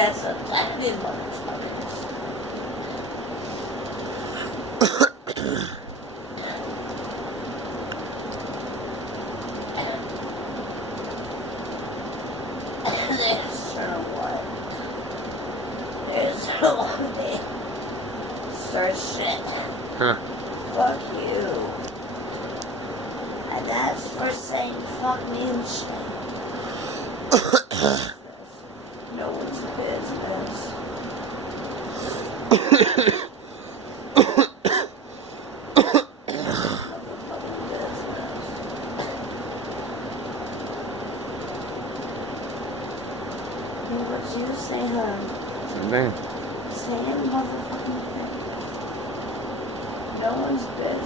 That's attacking motherfuckers. There's no one. There's no one there. Sir shit. Huh. Fuck you. And that's for saying fuck me and shit. No one's business. Motherfucking business. Hey, what you say, huh? What's your name? Say it, motherfucking things. No one's business.